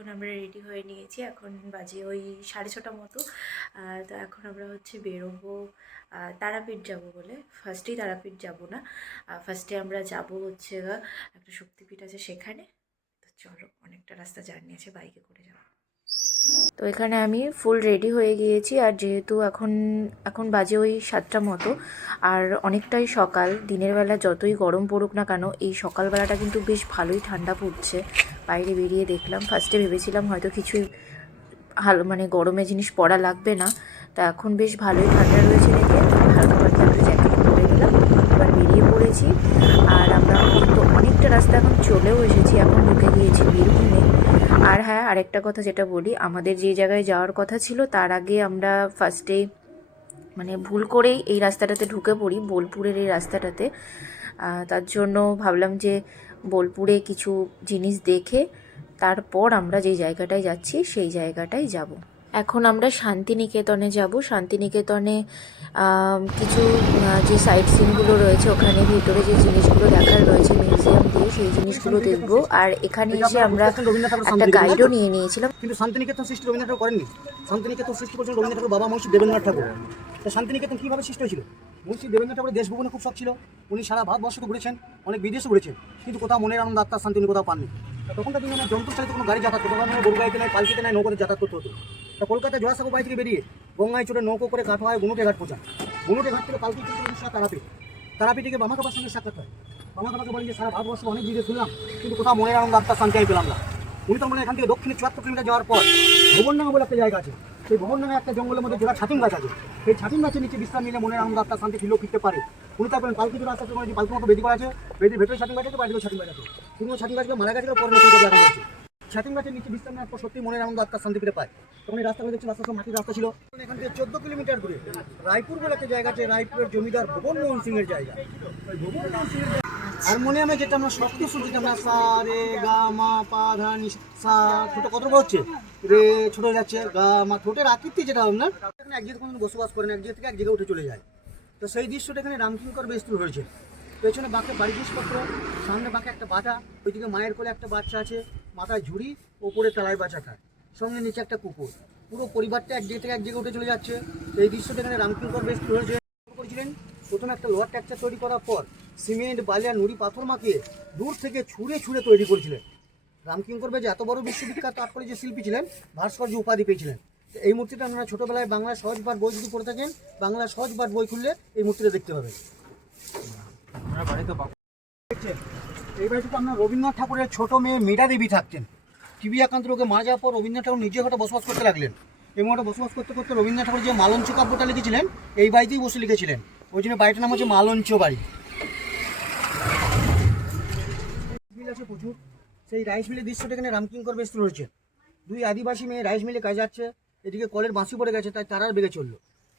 এখন আমরা রেডি হয়ে নিয়েছি, এখন বাজে ওই 6:30 মতো। তো এখন আমরা হচ্ছে বেরোবো তারাপীঠ যাব বলে। ফার্স্টেই তারাপীঠ যাব না, ফার্স্টে আমরা যাব হচ্ছে একটা শক্তিপীঠ আছে সেখানে। তো চলো, অনেকটা রাস্তা জার্নি আছে, বাইকে করে যাবো। তো এখানে আমি ফুল রেডি হয়ে গিয়েছি, আর যেহেতু এখন এখন বাজে ওই 7টা মতো, আর অনেকটাই সকাল। দিনের বেলা যতই গরম পড়ুক না কেন, এই সকালবেলাটা কিন্তু বেশ ভালোই ঠান্ডা পড়ছে। বাইরে বেরিয়ে দেখলাম, ফার্স্টে ভেবেছিলাম হয়তো কিছুই ভালো মানে গরমে জিনিস পরা লাগবে না, তা এখন বেশ ভালোই ঠান্ডা রয়েছে দেখে হালকা পাতলা একটা জ্যাকেট পরে নিলাম, এবার বেরিয়ে পড়েছি। আর আমরা কিন্তু অনেকটা রাস্তা এখন চলেও এসেছি, এখন ঢুকে গিয়েছি বীরভূমে। আর হ্যাঁ, আরেকটা কথা যেটা বলি, আমাদের যে জায়গায় যাওয়ার কথা ছিল তার আগে আমরা ফার্স্টে মানে ভুল করেই এই রাস্তাটাতে ঢুকে পড়ি, বোলপুরের এই রাস্তাটাতে। তার জন্য ভাবলাম যে বোলপুরে কিছু জিনিস দেখে তারপর আমরা যেই জায়গাটায় যাচ্ছি সেই জায়গাটায় যাব। এখন আমরা শান্তিনিকেতনে যাব। শান্তিনিকেতনে কিছু যে সাইট সিনগুলো রয়েছে, ওখানে ভিতরে যে জিনিসগুলো দেখার রয়েছে মিউজিয়াম দিয়ে, সেই জিনিসগুলো দেখব। আর এখানে এসে আমরা একটা গাইডও নিয়ে নিয়েছিলাম। কিন্তু শান্তিনিকেতন সৃষ্টি রবীন্দ্রনাথ ঠাকুর করেননি। শান্তিনিকেতন সৃষ্টি করেছেন রবীন্দ্রনাথ ঠাকুর বাবা মহর্ষি দেবেন্দ্রনাথ ঠাকুর। তো শান্তিনিকেতন কীভাবে সৃষ্টি হয়েছিল? মহর্ষি দেবেন্দ্রনাথ ঠাকুরের দেশভ্রমণে খুব শখ ছিল। উনি সারা ভারতবর্ষকে ঘুরেছেন, অনেক বিদেশে ঘুরেছেন, কিন্তু কোথাও মনের আনন্দ আত্মার শান্তি উনি কোথাও পাননি। তখনকার দিনে যন্ত্র চালিত কোনো গাড়ি যাতায়াত করতো না, গরু গাড়িতে নয়, পালকিতে নয়, নৌকাতে যাতায়াত করতে হতো। তা কলকাতায় জোড়াসাঁকো বাড়ি থেকে বেরিয়ে গঙ্গায় চড়ে নৌকো করে কাটোয়ায় গুনুটে ঘাট পৌঁছান। গুনুটে ঘাট থেকে পালকি চলতে তারাপীঠ। তারাপীঠে বামাকাবার সঙ্গে সাক্ষাৎ হয়। বামাকাবাকে বলেন যে সারা ভারতবর্ষে অনেক বিদেশ শুনলাম, কিন্তু কোথাও মনের আনন্দ আত্মার শান্তি আমি পেলাম না। উনি তো মানে এখান থেকে দক্ষিণে 74 কিলোমিটার যাওয়ার পর ভুবনডাঙ্গা বলে একটা জায়গা আছে। সেই ভুবনডাঙ্গা একটা জঙ্গলের মধ্যে যেটা ছাতিম গাছ আছে, সেই ছাতিম গাছের নিচে বিশ্রাম নিলে মনের আনন্দ আত্মার শান্তি ফিরলেও ফিরতে পারে। উনি তারপরে পালকি জোড়া আস্তে আস্তে পালকি মতো বেদি করা আছে, বেদির ভেতরে ছাতিম গাছ আছে, বাইরে ছাতিম গাছ আছে। শুধু ছাতিম গাছগুলো মারা গাছগুলো পরে নতুন করে লাগানো হয়েছে। ছাতিম গাছের নিচে বিশ্রাম নেওয়ার পর সত্যি মনের আনন্দ আত্মার শান্তি ফিরে পায়। তখন এই রাস্তাগুলো দেখছেন, রাস্তা সব মাটির রাস্তা ছিল। এখান থেকে 14 কিলোমিটার দূরে রায়পুর বলে একটা জায়গা আছে, রায়পুরের জমিদার ভুবন মোহন সিংয়ের জায়গা। ওই ভুবন মোহন সিংয়ের হারমোনিয়ামে যেটা আমরা শক্ত সুর যেটা আমরা সা রে গা মা পা ধা নি সা, ছোট কত বড় হচ্ছে রে, ছোট হয়ে যাচ্ছে গা মা, ঠোঁটের আকৃতি যেটা আপনার এখানে এক জায়গায় কোনো বসবাস করেন, এক জায়গা থেকে এক জায়গায় উঠে চলে যায়। তো সেই দৃশ্যটা এখানে রামকিঙ্কর বেস্তু হয়েছে। পেছনে বাঁকে বাড়ি জিনিসপত্র, সামনে বাঁকে একটা বাটা, ওইদিকে মায়ের কোলে একটা বাচ্চা আছে, মাথায় ঝুড়ি, ওপরে তালায় বাচ্চা খায়, সঙ্গে নিচে একটা কুকুর। পুরো পরিবারটা এক জায়গা থেকে এক জায়গায় উঠে চলে যাচ্ছে। এই দৃশ্যটা এখানে রামকিঙ্কর বেস্তু হয়েছে। করেছিলেন প্রথমে একটা লোহার ট্যাকচার তৈরি করার পর সিমেন্ট বালিয়া নুড়ি পাথর মাখিয়ে দূর থেকে ছুঁড়ে ছুঁড়ে তৈরি করেছিলেন। রামকিঙ্কর বেজ এত বড় বিশ্ববিখ্যাত তাৎপর্য যে শিল্পী ছিলেন, ভাস্কর্য উপাধি পেয়েছিলেন। এই মূর্তিটা আপনারা ছোটোবেলায় বাংলা সহজ পাঠ বই যদি পড়ে থাকেন, বাংলা সহজ পাঠ বই খুললে এই মূর্তিটা দেখতে পাবেন। দেখছেন এই বাড়িতে আপনার রবীন্দ্রনাথ ঠাকুরের ছোট মেয়ে মীরা দেবী থাকতেন। টিবি আক্রান্ত রোগে মারা যাওয়ার পর রবীন্দ্রনাথ ঠাকুর নিজে হঠাৎ বসবাস করতে লাগলেন। এবং ওটা বসবাস করতে করতে রবীন্দ্রনাথ ঠাকুর যে মালঞ্চ কাব্যটা লিখেছিলেন এই বাড়িতেই বসে লিখেছিলেন। ওই জন্য বাড়িটার নাম হচ্ছে মালঞ্চ বাড়ি। মিল আছে প্রচুর, সেই রাইস মিলের দৃশ্যটা এখানে রামকিঙ্কর বেস্তু রয়েছে। দুই আদিবাসী মেয়ে রাইস মিলে কাজ যাচ্ছে, এদিকে কলের বাঁশি পড়ে গেছে, তাই তারার বেগে চললো।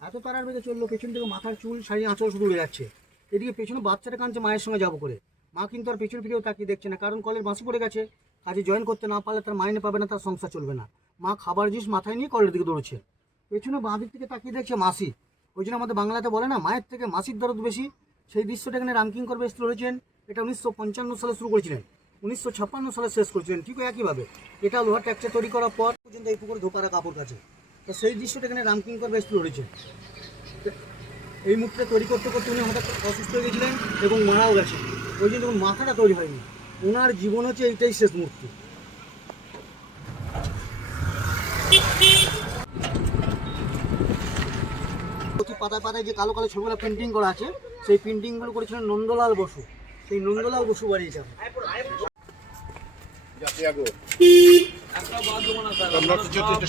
এত তারার বেগে চললো, পেছন থেকে মাথার চুল শাড়ি আঁচল শুধু উড়ে যাচ্ছে। এদিকে পেছনে বাচ্চাটা কাঁদছে মায়ের সঙ্গে যাবো করে। মা কিন্তু আর পেছন ফিরেও তাকিয়ে দেখছে না, কারণ কলের বাঁশি পড়ে গেছে। কাজে জয়েন করতে না পারলে তার মাইনে পাবে না, তার সংসার চলবে না। মা খাবার জিনিস মাথায় নিয়ে কলের দিকে দৌড়ছে। পেছনে বাঁ দিক থেকে তাকিয়ে দেখছে মাসি। ওই জন্য আমাদের বাংলাতে বলে না, মায়ের থেকে মাসির দরদ বেশি। সেই দৃশ্যটা এখানে রামকিঙ্কর বেস্তু রয়েছেন। এটা 1955 সালে শুরু করেছিলেন, 1956 সালে শেষ করেছিলেন। ঠিক একইভাবে এটা লোহার ট্যাকচার তৈরি করার পর পর্যন্ত এই পুকুরে ধোপারা কাপড় কাছে। তো সেই দৃশ্যটা এখানে রামকিঙ্কর বেস্তু রয়েছে। এই মূর্তিটা তৈরি করতে করতে উনি হঠাৎ অসুস্থ হয়ে গেছিলেন এবং মারাও গেছেন। ওই জন্য তখন মাথাটা তৈরি হয়নি। ওনার জীবন হচ্ছে এইটাই শেষ মূর্তি। পাতায় পাতায় যে কালো কালো ছবিগুলো প্রিন্টিং করা আছে, সেই প্রিন্টিংগুলো করেছিলেন নন্দলাল বসু। সেই নন্দলাল বসু বাড়ি এটা।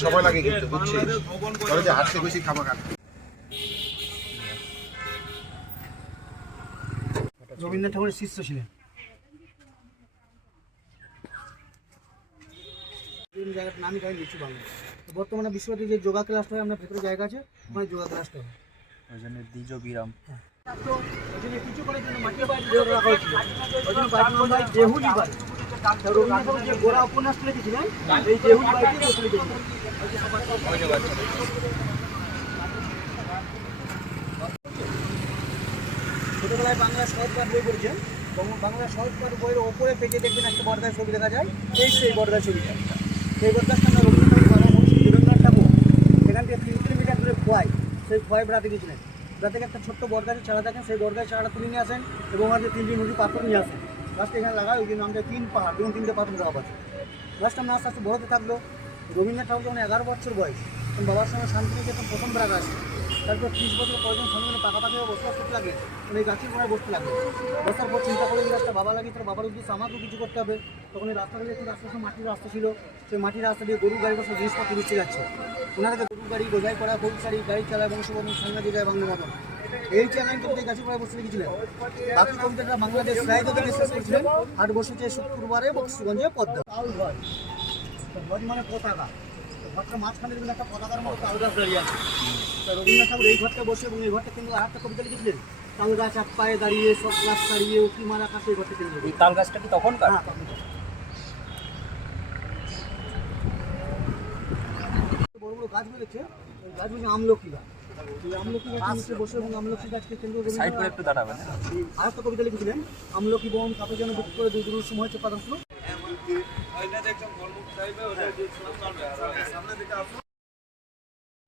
সময় লাগে কিন্তু বুঝছি, হাঁটতে বেশি খাবার রবীন্দ্রনাথ ঠাকুরের শিষ্য ছিলেন। জায়গাটার নামই হয় লিচু বাংলা। বর্তমানে বিশ্বভারতী যে যোগা ক্লাসটা হয়, আমরা ভেতরে জায়গা আছে, ওখানে যোগা ক্লাসটা হয়। ওই জন্য দ্বিজ বিরাম কিছু করার জন্য মাটির বাড়ি রাখা হয়েছিল। ওই জন্য বাড়ির নাম হয় দেহুলি বাড়ি। রবীন্দ্রনাথ ঠাকুর যে গোড়া উপন্যাস লিখেছিলেন, এই দেহুলি বাড়িতে বসে লিখেছিলেন। ছোটবেলায় বাংলা সহজ পাঠ বই পড়েছেন, বাংলা সহজ পাঠ বইয়ের ওপরে পেজে দেখবেন একটা বড়দার ছবি দেখা যায়। এই সেই বড়দার ছবিটা। তো সেই বটগাছটা রবীন্দ্রনাথ বাবা মহর্ষি দেবেন্দ্রনাথ ঠাকুর সেখান থেকে 3 কিলোমিটার দূরে খোয়াই, সেই খোয়াই বেড়াতে গেছিলেন। বেড়াতে একটা ছোট্ট বটগাছের চারা দেখেন, সেই বটগাছের চারাটা তুলে নিয়ে আসেন এবং আজকে 3টি নদী পাথর নিয়ে আসেন, গাছটা এখানে লাগায়। ওই জন্য আমাদের 3 পাহাড় এবং 3টে পাথর দেওয়া আছে। গাছটা আমরা আস্তে আস্তে বড়তে থাকলো। রবীন্দ্রনাথ ঠাকুর যখন 11 বছর বয়স, তখন বাবার সঙ্গে শান্তিনিকেতন প্রথম বেড়া গাছ, তারপর 30 বছর কয়েকজন সঙ্গে পাকাপাকি বসবাস করতে লাগলেন, এই গাছের গোড়ায় বসতে লাগলেন। বসার পর চিন্তা করে এই গাছটা বাবা লাগিয়ে, তার বাবার উদ্দেশ্যে আমাকেও কিছু করতে হবে। তখন এই রাস্তাটা একটু রাস্তার সময় মাটির রাস্তা ছিল, সেই মাটির রাস্তা দিয়ে গরুর গাড়ি বসে জিনিসপত্র বেঁচে যাচ্ছে। ওনারা গরুর গাড়ি বোঝাই করা, গরু শাড়ি গাড়ি চালায় বংশবন্ধু সাংবাদিক যায় বাংলা মতন। এই চ্যালেঞ্জ কিন্তু এই গাছের গোড়ায় বসে লিখেছিলেন। বাকি কবিতাটা বাংলাদেশ রায়দ থেকে শেষ করেছিলেন। আর বসেছে শুক্রবারে বক্সিগঞ্জে পদ্মা। ধ্বজ মানে পতাকা, ঘরটা মাঝখানে দেখবেন একটা পতাকার মতো তাল গাছ দাঁড়িয়ে আছে। রবীন্দ্রনাথ ঠাকুর এই ঘরটা বসে এবং এই ঘরটা কিন্তু আর একটা কবিতা লিখেছিলেন, তাল গাছ এক পায়ে দাঁড়িয়ে সব গাছ দাঁড়িয়ে উঁকি মারা আকাশে, এই ঘরটা কিন্তু তাল গাছটা কি তখনকার? হ্যাঁ, বড় বড় গাছ বেড়েছে, ওই গাছ বলছে আমলকি গাছ। এই আমলকি গাছের নিচে বসে এবং আমলকি গাছকে কেন্দ্র করে সাইড করে একটু দাঁড়াবেন। আর একটা কবিতা লিখেছিলেন, আমলকি বন কাপে যেন বুক করে দূর দূর সময় হচ্ছে পাতাম শুনো।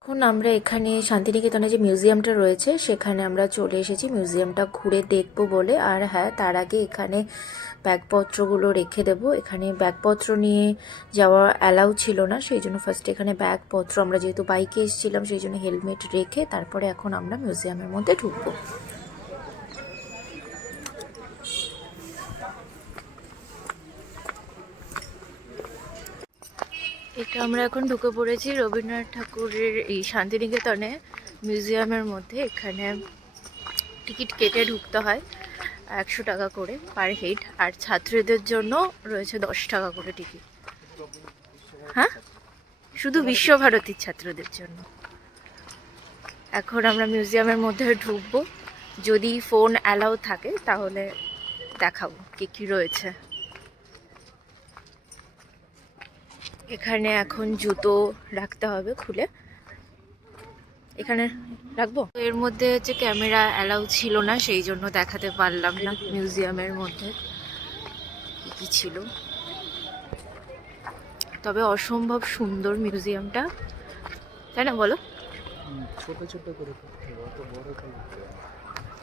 এখন আমরা এখানে শান্তিনিকেতনে যে মিউজিয়ামটা রয়েছে সেখানে আমরা চলে এসেছি মিউজিয়ামটা ঘুরে দেখব বলে। আর হ্যাঁ, তার আগে এখানে ব্যাগপত্রগুলো রেখে দেব। এখানে ব্যাগপত্র নিয়ে যাওয়া অ্যালাউ ছিল না, সেই জন্য ফার্স্টে এখানে ব্যাগপত্র, আমরা যেহেতু বাইকে এসেছিলাম সেই জন্য হেলমেট রেখে তারপরে এখন আমরা মিউজিয়ামের মধ্যে ঢুকবো। এটা আমরা এখন ঢুকে পড়েছি রবীন্দ্রনাথ ঠাকুরের এই শান্তিনিকেতনে মিউজিয়ামের মধ্যে। এখানে টিকিট কেটে ঢুকতে হয় 100 টাকা করে পার হেড, আর ছাত্রীদের জন্য রয়েছে 10 টাকা করে টিকিট। হ্যাঁ, শুধু বিশ্বভারতীর ছাত্রদের জন্য। এখন আমরা মিউজিয়ামের মধ্যে ঢুকবো, যদি ফোন অ্যালাউ থাকে তাহলে দেখাবো কি কি রয়েছে। এখানে এখন জুতো রাখতে হবে খুলে, এখানে রাখবো। এর মধ্যে হচ্ছে ক্যামেরা অ্যালাউ ছিল না, সেই জন্য দেখাতে পারলাম না মিউজিয়ামের মধ্যে কি কি ছিল। তবে অসম্ভব সুন্দর মিউজিয়ামটা, তাই না বলো? ছোট ছোট করে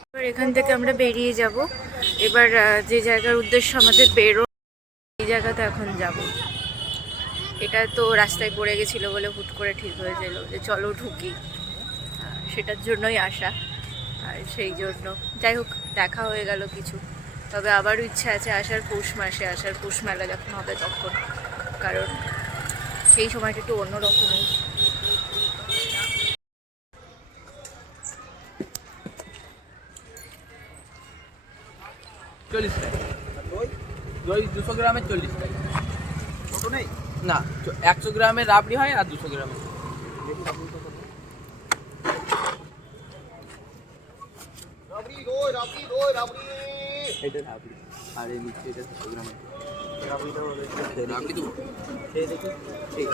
এবার এখান থেকে আমরা বেরিয়ে যাব। এবার যে জায়গার উদ্দেশ্য আমাদের বেরো, এই জায়গাতে এখন যাব। এটা তো রাস্তায় পড়ে গেছিলো বলে হুট করে ঠিক হয়ে গেল যে চলো ঢুকি, সেটার জন্যই আসা। আর সেই জন্য যাই হোক, দেখা হয়ে গেল কিছু। তবে আবারও ইচ্ছা আছে আসার, পৌষ মাসে আসার, পৌষ মেলা যখন হবে তখন, কারণ সেই সময়টা একটু অন্যরকমই। দই 200 গ্রামের 40 টাকা। ছোট নেই না, 100 গ্রামের রাবড়ি হয় আর 200 গ্রামের রাবড়ি দই, রাবড়ি দই, রাবড়ি। এটা রাবড়ি, আর এই নিচে এটা 200 গ্রামের রাবড়িটা রাবড়ি দেবো। খেয়ে দেখি। ঠিক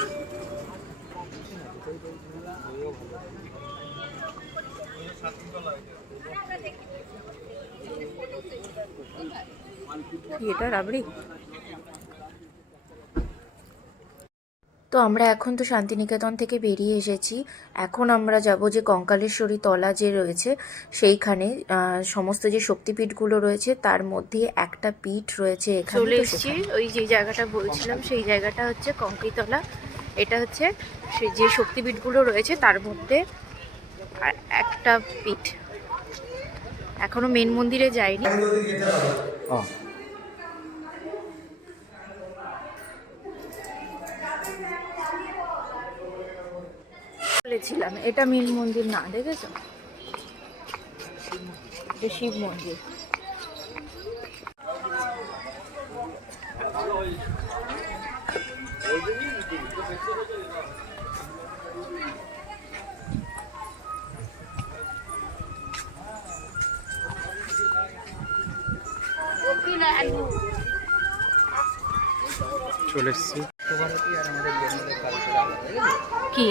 এটা রাবড়ি। তো আমরা এখন তো শান্তিনিকেতন থেকে বেরিয়ে এসেছি। এখন আমরা যাব যে কঙ্কালেশ্বরী তলা যে রয়েছে সেইখানে, সমস্ত যে শক্তিপীঠগুলো রয়েছে তার মধ্যে একটা পীঠ রয়েছে এখানে। চলে এসেছি ওই যে জায়গাটা বলছিলাম, সেই জায়গাটা হচ্ছে কঙ্কিতলা। এটা হচ্ছে সেই যে শক্তিপীঠগুলো রয়েছে তার মধ্যে একটা পীঠ। এখনো মেন মন্দিরে যাইনি। বলেছিলাম এটা মেন মন্দির না, দেখেছো? এটা শিব মন্দির। চলে এসছি। কি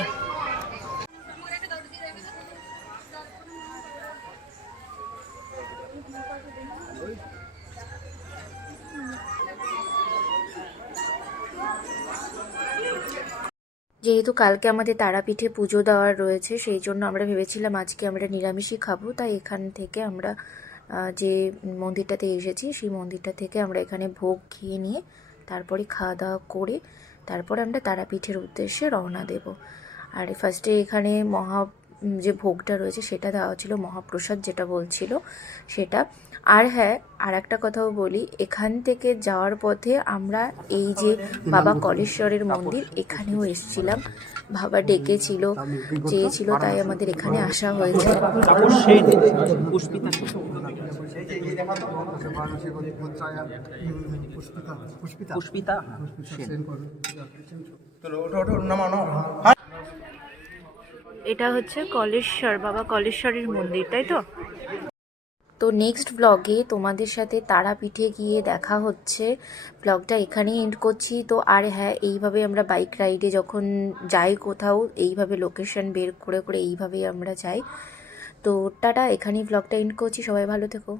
যেহেতু কালকে আমাদের তারাপীঠে পুজো দেওয়ার রয়েছে, সেই জন্য আমরা ভেবেছিলাম আজকে আমরা নিরামিষই খাবো। তাই এখান থেকে আমরা যে মন্দিরটাতে এসেছি সেই মন্দিরটা থেকে আমরা এখানে ভোগ খেয়ে নিয়ে তারপরে খাওয়া দাওয়া করে তারপরে আমরা তারাপীঠের উদ্দেশ্যে রওনা দেব। আর ফার্স্টে এখানে যে ভোগটা রয়েছে সেটা দেওয়া ছিল, মহাপ্রসাদ যেটা বলছিল সেটা। আর হ্যাঁ, আর একটা কথাও বলি, এখান থেকে যাওয়ার পথে আমরা এই যে বাবা কলেশ্বরের মন্দির এখানেও এসেছিলাম। বাবা ডেকেছিল, চেয়েছিল, তাই আমাদের এখানে আসা হয়েছে। পুষ্পিতা এটা হচ্ছে কলেশ্বর, বাবা কলেশ্বরের মন্দির, তাই তো? তো নেক্সট ব্লগে তোমাদের সাথে তারাপীঠে গিয়ে দেখা হচ্ছে। ব্লগটা এখানেই এন্ড করছি। তো আর হ্যাঁ, এইভাবে আমরা বাইক রাইডে যখন যাই কোথাও, এইভাবে লোকেশন বের করে করে এইভাবেই আমরা যাই। তো টাটা, এখানেই ব্লগটা এন্ড করছি। সবাই ভালো থেকো।